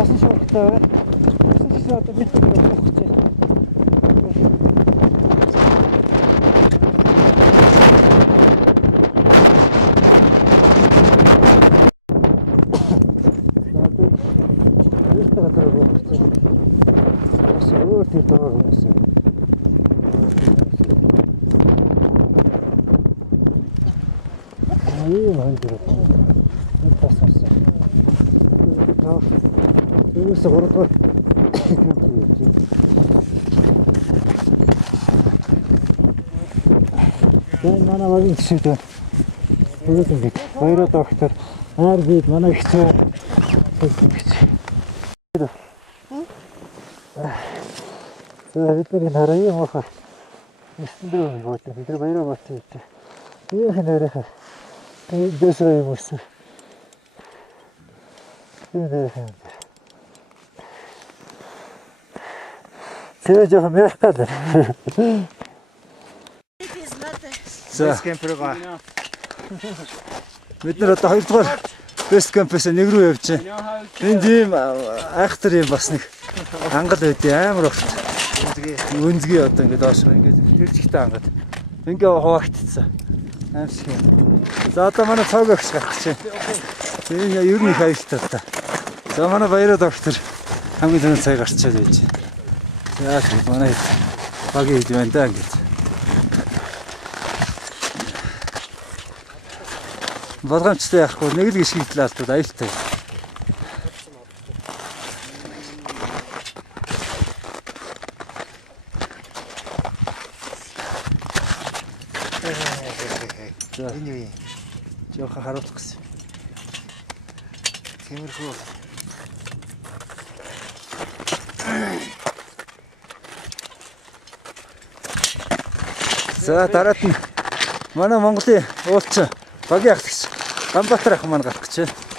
цасан шуургатай байна. Гэсэн одоо бид буух гэж байна. Өөр тийм доор хүмүүс юм. Ийм ханддаг. Нэг тассан. Юусе гордоо кэмпинг. Дан манай вагийн шийдэ. Бүгд ингэ. Баяраа доктор. Аар бид манай ихтэй. Бид нар хараа юм аа. Эсэндээ юу гэдэг. Бид баяраа бацсан гэж. Ийм хэнээрээ. Дэсрэ юм уу? Тэгээ жоохон мястай. За кемпргаа. Бид нар одоо 2 дугаар бест кемпээс нэг рүү явж байна. Энд ийм айхтар юм бас нэг ангал байдیں۔ Амар огт. Үнзгээ одоо ингэ доош ингэ тэр чигтээ ангал. Ингээ хуваагдчихсан. Аимшиг юм. За одоо манай цог өгч гарах гэж байна. Энэ ер нь их аюултай та. За манай баяраа доктор хамгийн түрүүнд цай гарчаад байж. За манай багийн хэд байна да ингэж. Болгоомжтой яахгүй нэг л гიშгийдлээ алдаад аюултай. Энэ юу? Жохо харуулах гэсэн. Тиймэрхүү. За дараад нь манай Монголын уулчин багийн ахлагч Ганбаатар ах маань гарах гэж байна.